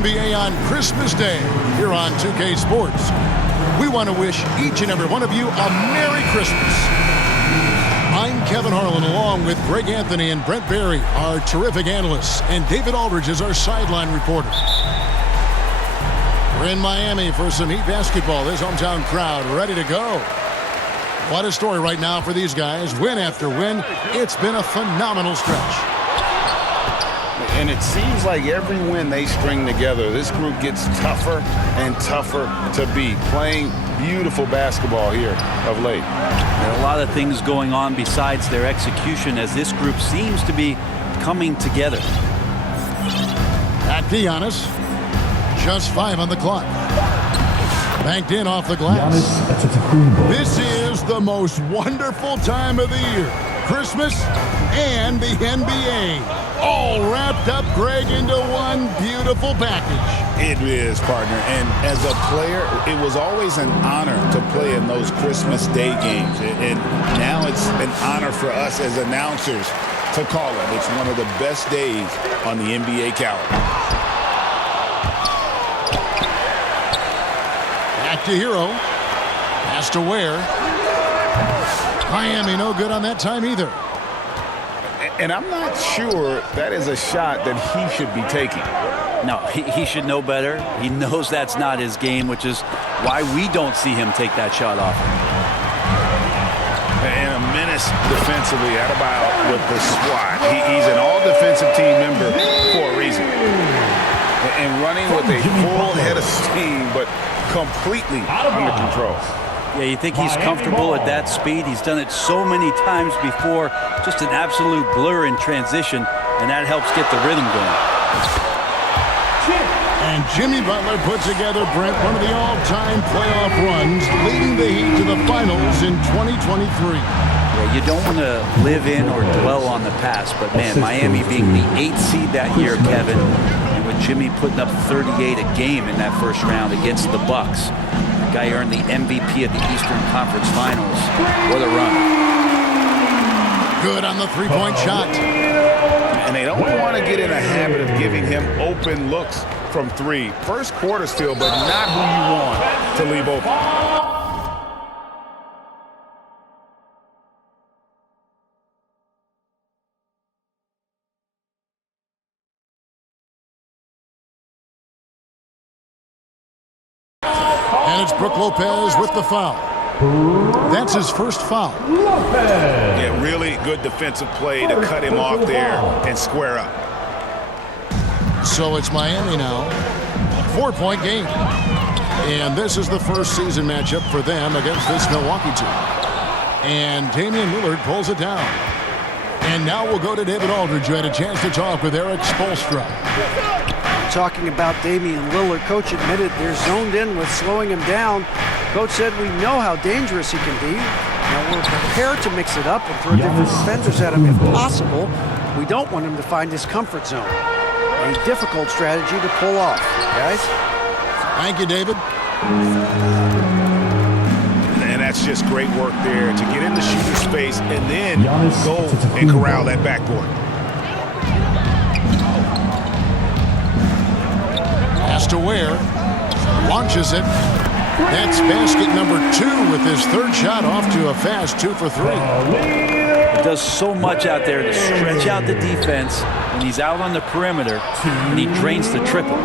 NBA on Christmas Day here on 2K Sports. We want to wish each and every one of you a Merry Christmas. I'm Kevin Harlan along with Greg Anthony and Brent Barry, our terrific analysts, and David Aldridge is our sideline reporter. We're in Miami for some Heat basketball. This hometown crowd ready to go. What a story right now for these guys. Win after win. It's been a phenomenal stretch. And it seems like every win they string together, this group gets tougher and tougher to beat. Playing beautiful basketball here of late. There are a lot of things going on besides their execution as this group seems to be coming together. Back to Giannis. Just 5 on the clock. Banked in off the glass. This is the most wonderful time of the year. Christmas and the NBA. All wrapped up, Greg, into one beautiful package. It is, partner. And as a player, it was always an honor to play in those Christmas Day games. And now it's an honor for us as announcers to call it. It's one of the best days on the NBA calendar. Back to Hero. Pass to Ware. Miami no good on that time either. And I'm not sure that is a shot that he should be taking. No, he should know better. He knows that's not his game, which is why we don't see him take that shot off. And a menace defensively out of bounds with the swat. He's an all-defensive team member for a reason. And running with a full head of steam, but completely under control. Yeah, you think he's comfortable at that speed. He's done it so many times before. Just an absolute blur in transition, and that helps get the rhythm going. And Jimmy Butler put together, Brent, one of the all-time playoff runs, leading the Heat to the finals in 2023. Yeah, you don't want to live in or dwell on the past, but man, Miami being the 8th seed that year, Kevin, and with Jimmy putting up 38 a game in that first round against the Bucks. The guy earned the MVP of the Eastern Conference Finals. What a run. Good on the three-point shot. And they don't want to get in a habit of giving him open looks from three. First quarter still, but not who you want to leave open. And it's Brook Lopez with the foul. That's his first foul. Yeah, really good defensive play to cut him off there and square up. So it's Miami now. 4-point game. And this is the first season matchup for them against this Milwaukee team. And Damian Lillard pulls it down. And now we'll go to David Aldridge, who had a chance to talk with Eric Spoelstra. Talking about Damian Lillard, coach admitted they're zoned in with slowing him down. Coach said we know how dangerous he can be. Now we're prepared to mix it up and throw different defenders at him if possible. We don't want him to find his comfort zone. A difficult strategy to pull off, guys. Thank you, David. And that's just great work there to get into shooter space and then go and corral that backboard. Pass to Ware. Launches it. That's basket number 2 with his third shot off to a fast 2 for 3. He does so much out there to stretch out the defense when he's out on the perimeter, and he drains the triple.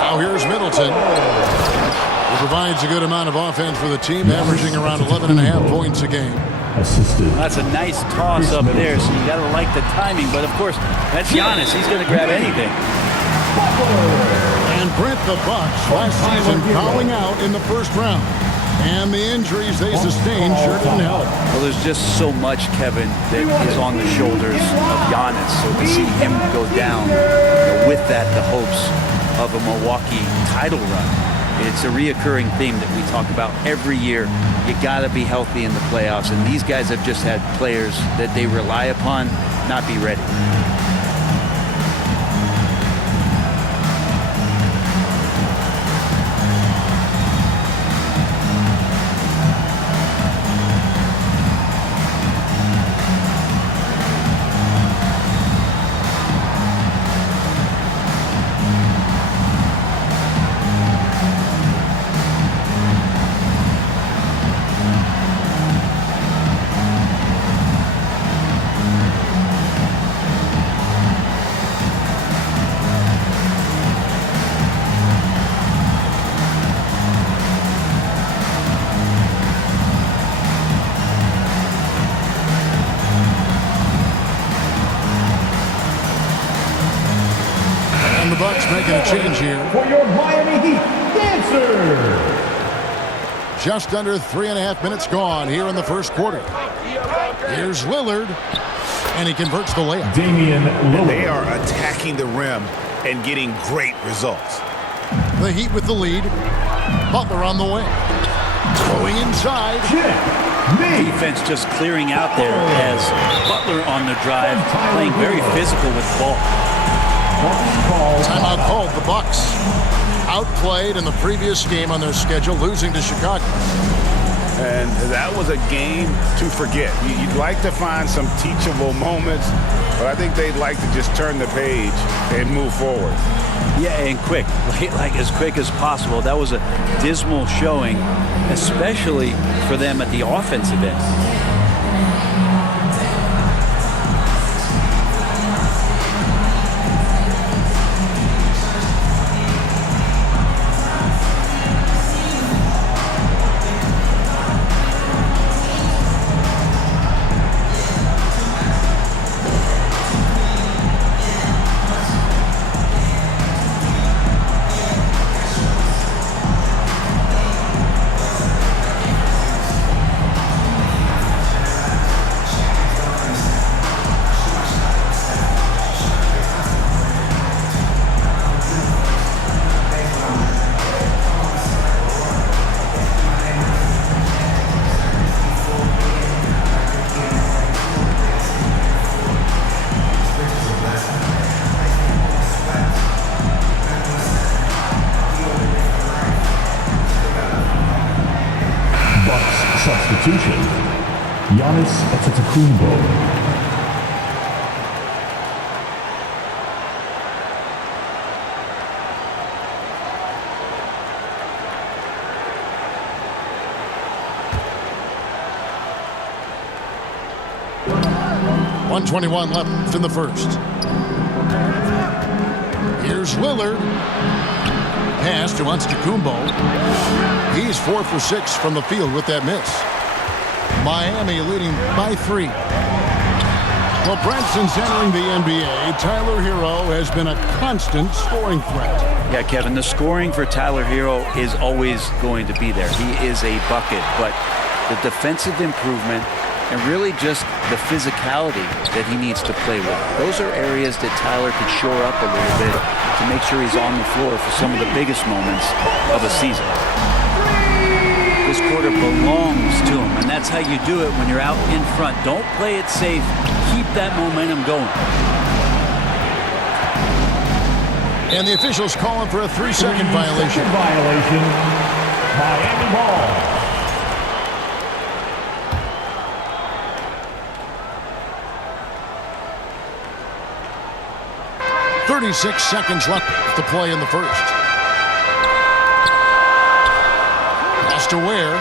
Now here's Middleton. He provides a good amount of offense for the team, averaging around 11.5 points a game. That's a nice toss up there, so you got to like the timing. But, of course, that's Giannis. He's going to grab anything. And Brent, the Bucks last season fouling out in the first round. And the injuries they sustained sure didn't help. Well, there's just so much, Kevin, that is on the shoulders of Giannis. So to see him go down, with that, the hopes of a Milwaukee title run. It's a reoccurring theme that we talk about every year. You got to be healthy in the playoffs. And these guys have just had players that they rely upon not be ready. And the Bucks making a change here. For your Miami Heat dancer. Just under 3.5 minutes gone here in the first quarter. Here's Lillard, and he converts the layup. Damian Lillard. They are attacking the rim and getting great results. The Heat with the lead. Butler on the way. Going inside. Defense just clearing out there as Butler on the drive, playing very physical with the ball. Timeout called. The Bucks outplayed in the previous game on their schedule, losing to Chicago. And that was a game to forget. You'd like to find some teachable moments, but I think they'd like to just turn the page and move forward. Yeah, and quick, like as quick as possible. That was a dismal showing, especially for them at the offensive end. Substitution. Giannis Antetokounmpo. .121 left in the first. Here's Lillard. Pass to Antetokounmpo. He's 4 for 6 from the field with that miss. Miami leading by 3. Well, Brent, since entering the NBA, Tyler Hero has been a constant scoring threat. Yeah, Kevin, the scoring for Tyler Hero is always going to be there. He is a bucket, but the defensive improvement and really just the physicality that he needs to play with. Those are areas that Tyler could shore up a little bit to make sure he's on the floor for some of the biggest moments of a season. This quarter belongs to him, and that's how you do it when you're out in front. Don't play it safe. Keep that momentum going. And the officials calling for a 3-second violation. Miami ball. 36 seconds left to play in the first. Pass to Ware.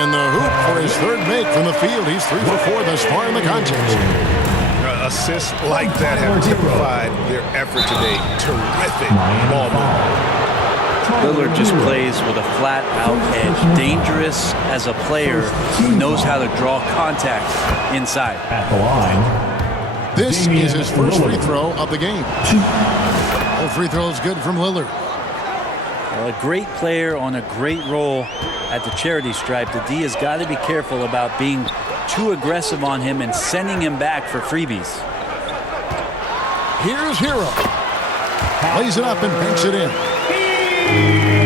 In the hoop for his third make from the field. He's 3 for 4 thus far in the contest. Assists like that have typified their effort today. Terrific ball movement. Lillard just plays with a flat-out edge. Dangerous as a player who knows how to draw contact inside. At the line. This is his first free throw of the game. All free throws good from Lillard. Well, a great player on a great role at the charity stripe. The D has got to be careful about being too aggressive on him and sending him back for freebies. Here's Hero. Lays it up and banks it in.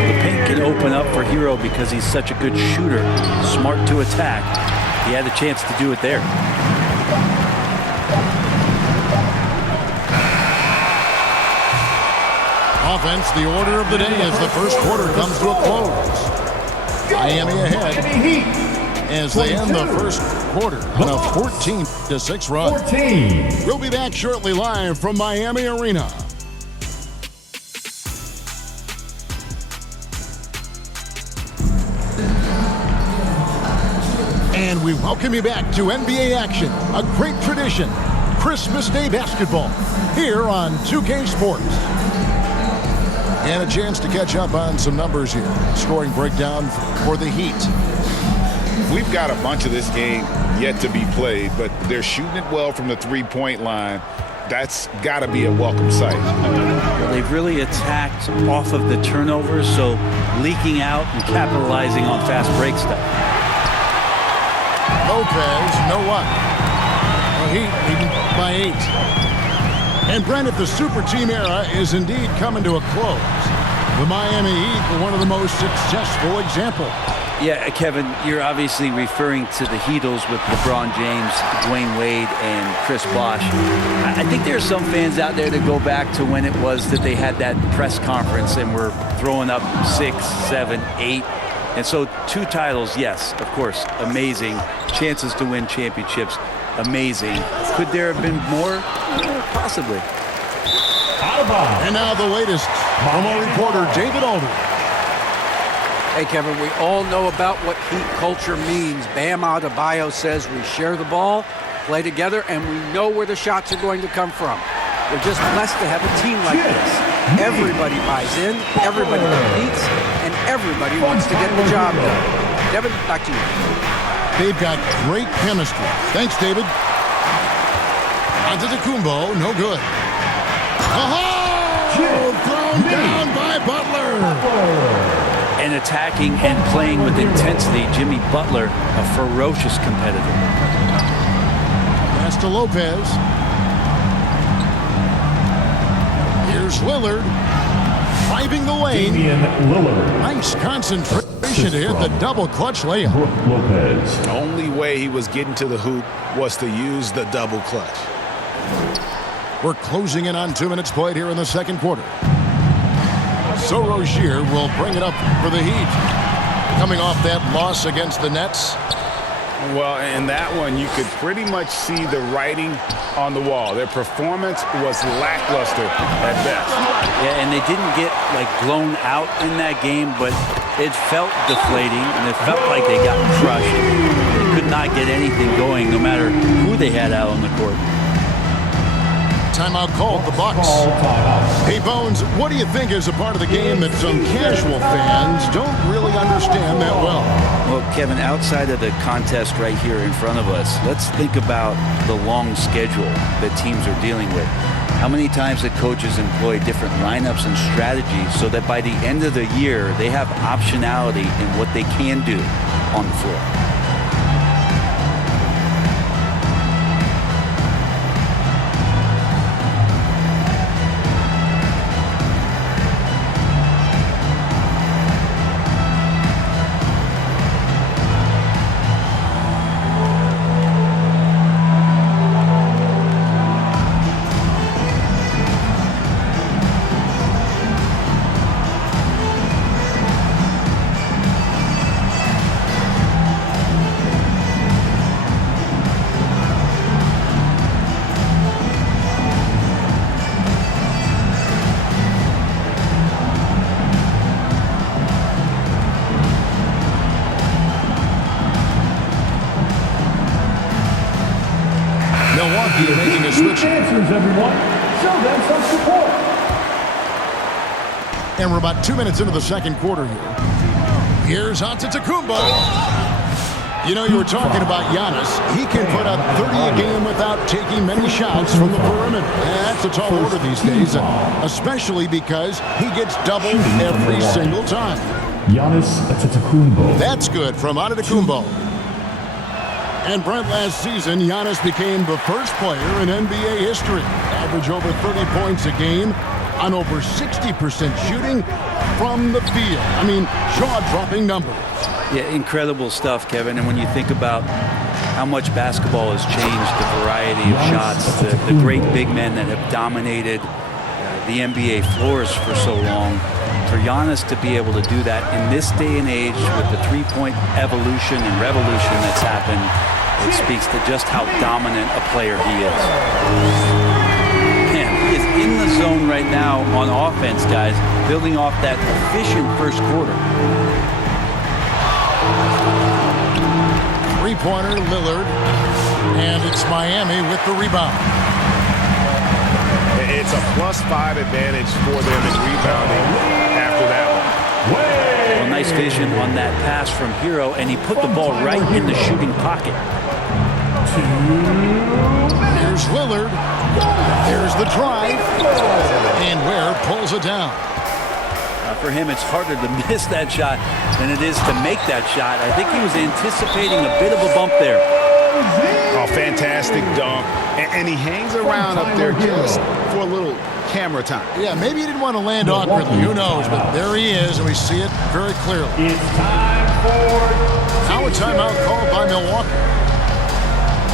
The paint can open up for Hero because he's such a good shooter, smart to attack. He had a chance to do it there. Offense, the order of the day as the first quarter comes to a close. Miami ahead as they end the first quarter on a 14-6 run. We'll be back shortly live from Miami Arena. And we welcome you back to NBA action, a great tradition, Christmas Day basketball, here on 2K Sports. And a chance to catch up on some numbers here. Scoring breakdown for the Heat. We've got a bunch of this game yet to be played, but they're shooting it well from the three-point line. That's got to be a welcome sight. Well, they've really attacked off of the turnovers, so leaking out and capitalizing on fast break stuff. Lopez, no luck. The Heat leading by 8. And Brent, if the super team era is indeed coming to a close, the Miami Heat were one of the most successful examples. Yeah, Kevin, you're obviously referring to the Heatles with LeBron James, Dwayne Wade, and Chris Bosh. I think there are some fans out there that go back to when it was that they had that press conference and were throwing up 6, 7, 8. And so 2 titles, yes, of course, amazing. Chances to win championships, amazing. Could there have been more? Possibly. And now the latest from our reporter, David Alder. Hey, Kevin, we all know about what Heat culture means. Bam Adebayo says we share the ball, play together, and we know where the shots are going to come from. We're just blessed to have a team like this. Everybody buys in, everybody competes, and everybody wants to get the job done. Devin, back to you. They've got great chemistry. Thanks, David. Antetokounmpo, no good. Oh! Thrown down by Butler. And attacking and playing with intensity, Jimmy Butler, a ferocious competitor. Pass to Lopez. Here's Lillard. Driving the lane. Damian Lillard. Nice concentration to hit the double clutch layup. Brook Lopez. The only way he was getting to the hoop was to use the double clutch. We're closing in on 2 minutes played here in the second quarter. So Rozier will bring it up for the Heat. Coming off that loss against the Nets. Well, in that one, you could pretty much see the writing on the wall. Their performance was lackluster at best. Yeah, and they didn't get, like, blown out in that game, but it felt deflating, and it felt like they got crushed. They could not get anything going, no matter who they had out on the court. Timeout called, the Bucks. Hey, Bones, what do you think is a part of the game that some casual fans don't really understand that well? Well, Kevin, outside of the contest right here in front of us, let's think about the long schedule that teams are dealing with. How many times the coaches employ different lineups and strategies so that by the end of the year, they have optionality in what they can do on the floor. Milwaukee making a switch. Dancers, everyone. Show them some support. And we're about 2 minutes into the second quarter here. Here's Antetokounmpo. You know, you were talking about Giannis. He can put up 30 a game without taking many shots from the perimeter. That's a tall order these days, especially because he gets doubled every single time. Giannis Antetokounmpo. That's good from Antetokounmpo. And Brent, last season, Giannis became the first player in NBA history. Average over 30 points a game on over 60% shooting from the field. I mean, jaw-dropping numbers. Yeah, incredible stuff, Kevin. And when you think about how much basketball has changed, the variety of shots, the great big men that have dominated the NBA floors for so long, for Giannis to be able to do that in this day and age with the three-point evolution and revolution that's happened, it speaks to just how dominant a player he is. Man, he is in the zone right now on offense, guys, building off that efficient first quarter. Three-pointer, Lillard, and it's Miami with the rebound. It's a +5 advantage for them in rebounding after that one. Well, nice vision on that pass from Hero, and he put the ball right in the shooting pocket. Here's Lillard. There's the drive. And Ware pulls it down. For him, it's harder to miss that shot than it is to make that shot. I think he was anticipating a bit of a bump there. Oh, fantastic dunk. And he hangs around up there just for a little camera time. Yeah, maybe he didn't want to land awkwardly. Who knows? But there he is, and we see it very clearly. It's time for Now a timeout called by Milwaukee.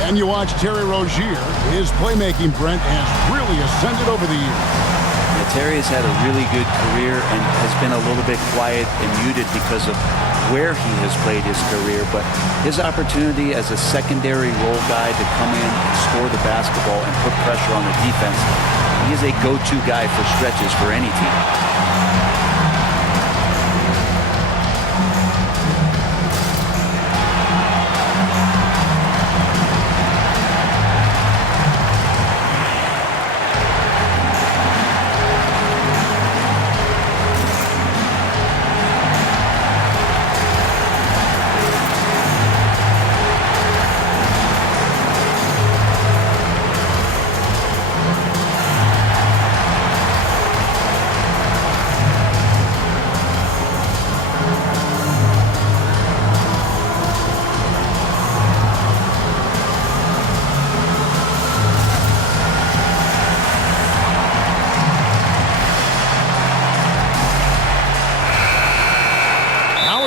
And you watch Terry Rozier. His playmaking, Brent, has really ascended over the years. Terry has had a really good career and has been a little bit quiet and muted because of where he has played his career, but his opportunity as a secondary role guy to come in and score the basketball and put pressure on the defense, he is a go-to guy for stretches for any team.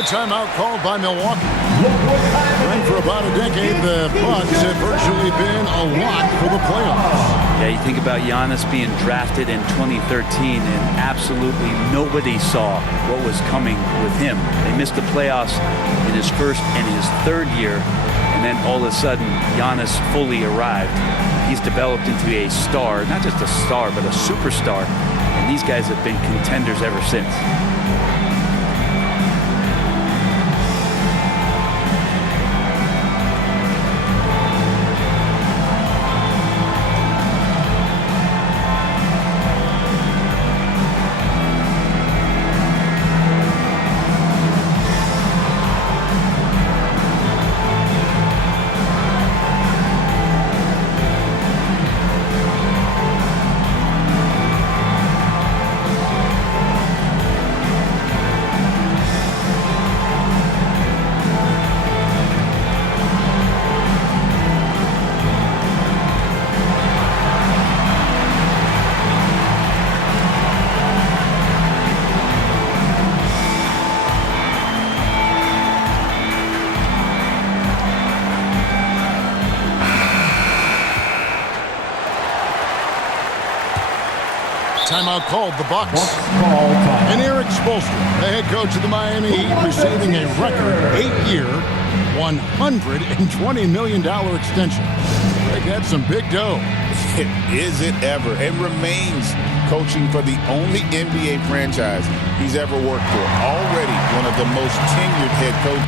Timeout called by Milwaukee. And for about a decade, the Bucks have virtually been a lock for the playoffs. Yeah, you think about Giannis being drafted in 2013, and absolutely nobody saw what was coming with him. They missed the playoffs in his first and his third year, and then all of a sudden, Giannis fully arrived. He's developed into a star, not just a star, but a superstar, and these guys have been contenders ever since. Timeout called the Bucks. And Eric Spoelstra, the head coach of the Miami Heat, receiving a record 8-year, $120 million extension. Greg, that's some big dough. Is it ever? It remains coaching for the only NBA franchise he's ever worked for. Already one of the most tenured head coaches.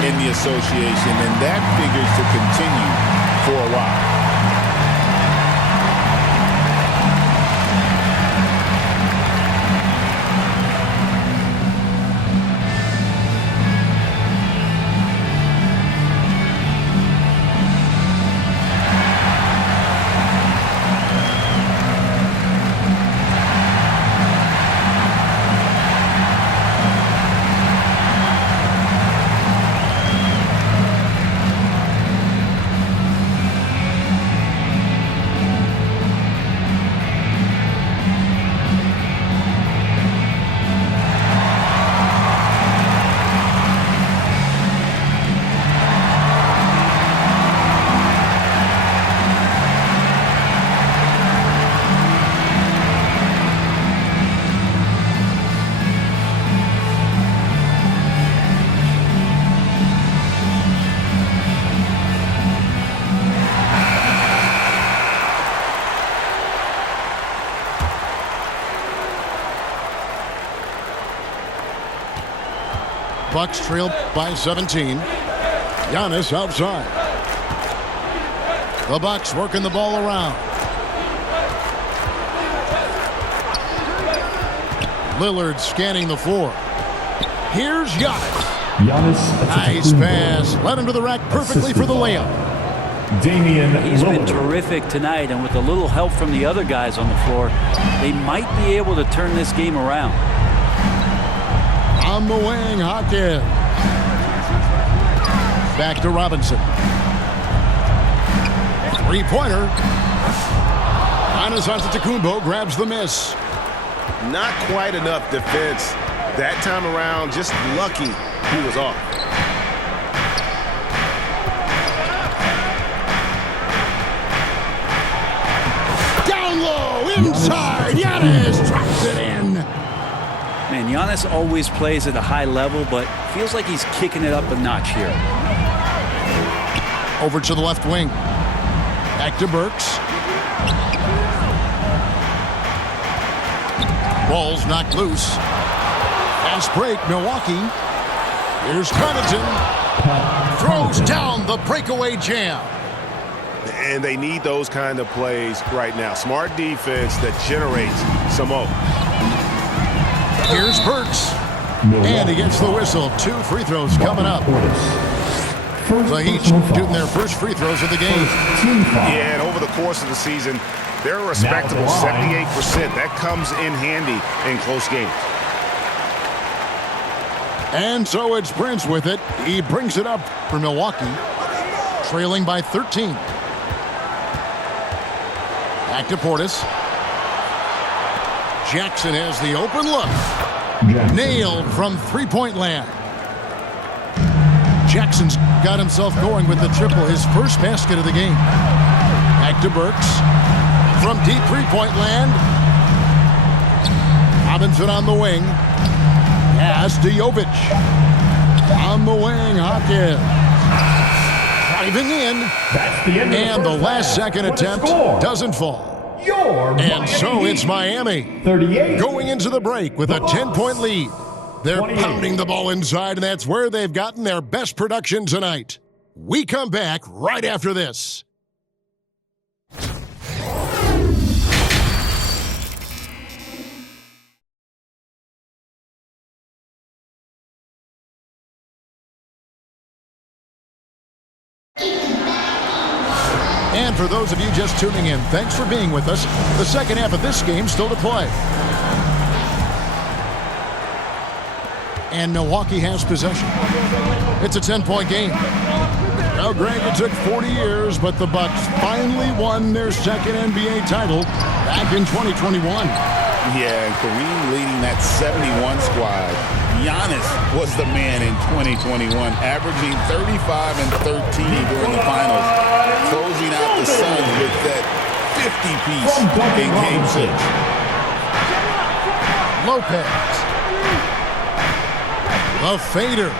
In the association, and that figures to continue for a while. Bucks trail by 17. Giannis outside. The Bucks working the ball around. Lillard scanning the floor. Here's Giannis. Nice pass. Led him to the rack perfectly for the layup. He's been terrific tonight, and with a little help from the other guys on the floor, they might be able to turn this game around. On the wing, Hawkins. Back to Robinson. Three-pointer. Giannis Antetokounmpo grabs the miss. Not quite enough defense that time around. Just lucky he was off. Down low, inside. Giannis drops it in. Man, Giannis always plays at a high level, but feels like he's kicking it up a notch here. Over to the left wing. Back to Burks. Ball's knocked loose. Fast break, Milwaukee. Here's Connaughton. Throws down the breakaway jam. And they need those kind of plays right now. Smart defense that generates some hope. Here's Burks. And he gets the whistle. 2 free throws coming up. The Heat shooting their first free throws of the game. Yeah, and over the course of the season, they're a respectable 78%. That comes in handy in close games. And so it's Prince with it. He brings it up for Milwaukee, trailing by 13. Back to Portis. Jackson has the open look. Nailed from three-point land. Jackson's got himself going with the triple, his first basket of the game. Back to Burks. From deep three-point land. Robinson on the wing. Pass to Jovic. On the wing, Hawkins. Driving in. And the last second attempt doesn't fall. And so it's Miami going into the break with a 10-point lead. They're pounding the ball inside, and that's where they've gotten their best production tonight. We come back right after this. And for those of you just tuning in, thanks for being with us. The second half of this game still to play. And Milwaukee has possession. It's a 10-point game. Well, Greg, it took 40 years, but the Bucks finally won their second NBA title back in 2021. Yeah, and Kareem leading that 71 squad. Giannis was the man in 2021, averaging 35 and 13 during the finals, closing out the Suns with that 50-piece in Game 6. Lopez. The fader.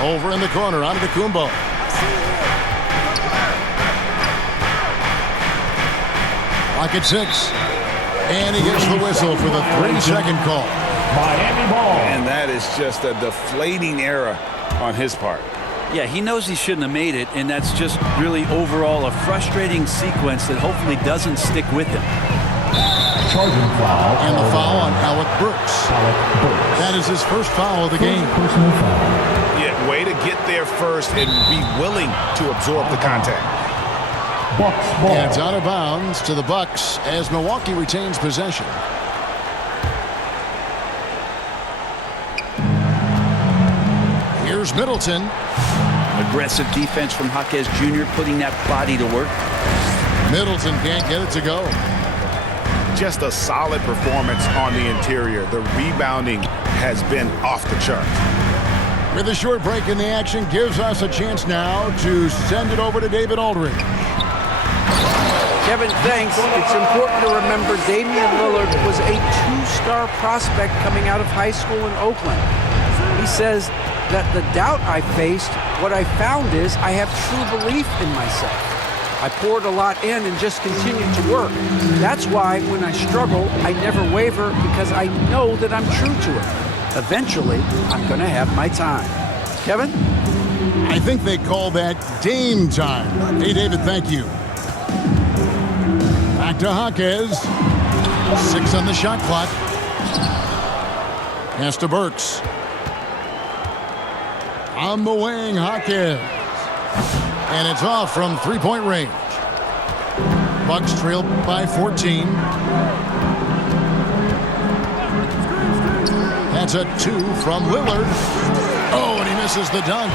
Over in the corner, Antetokounmpo. Clock at 6. And he gets the whistle for the 3-second call. Miami ball. And that is just a deflating error on his part. Yeah, he knows he shouldn't have made it, and that's just really overall a frustrating sequence that hopefully doesn't stick with him. Charging foul. And the foul on Alec Burks. That is his first foul of the game. Personal foul. Yeah, way to get there first and be willing to absorb the contact. Bucks ball. And it's out of bounds to the Bucks as Milwaukee retains possession. Here's Middleton. Aggressive defense from Jaquez Jr., putting that body to work. Middleton can't get it to go. Just a solid performance on the interior. The rebounding has been off the charts. With a short break in the action, gives us a chance now to send it over to David Aldridge. Kevin, thanks. It's important to remember Damian Lillard was a 2-star prospect coming out of high school in Oakland. He says that the doubt I faced, what I found is I have true belief in myself. I poured a lot in and just continued to work. That's why when I struggle, I never waver because I know that I'm true to it. Eventually, I'm going to have my time. Kevin? I think they call that Dame time. Hey, David, thank you. Back to Jaquez. 6 on the shot clock. Pass to Burks. On the wing, Jaquez. And it's off from three-point range. Bucks trail by 14. That's a 2 from Lillard. Oh, and he misses the dunk.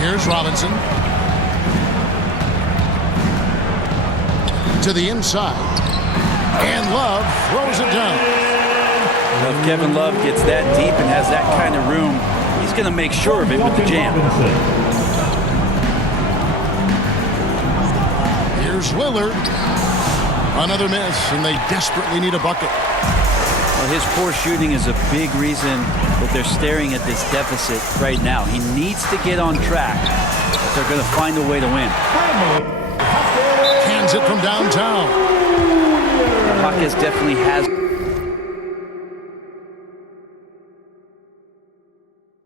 Here's Robinson. To the inside. And Love throws it down. Well, if Kevin Love gets that deep and has that kind of room, he's going to make sure of it with the jam. Here's Lillard. Another miss, and they desperately need a bucket. Well, his poor shooting is a big reason that they're staring at this deficit right now. He needs to get on track if they're going to find a way to win. Cans it from downtown. Jaquez definitely has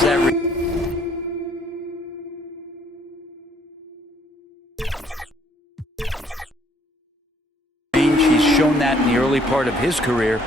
that range. He's shown that in the early part of his career.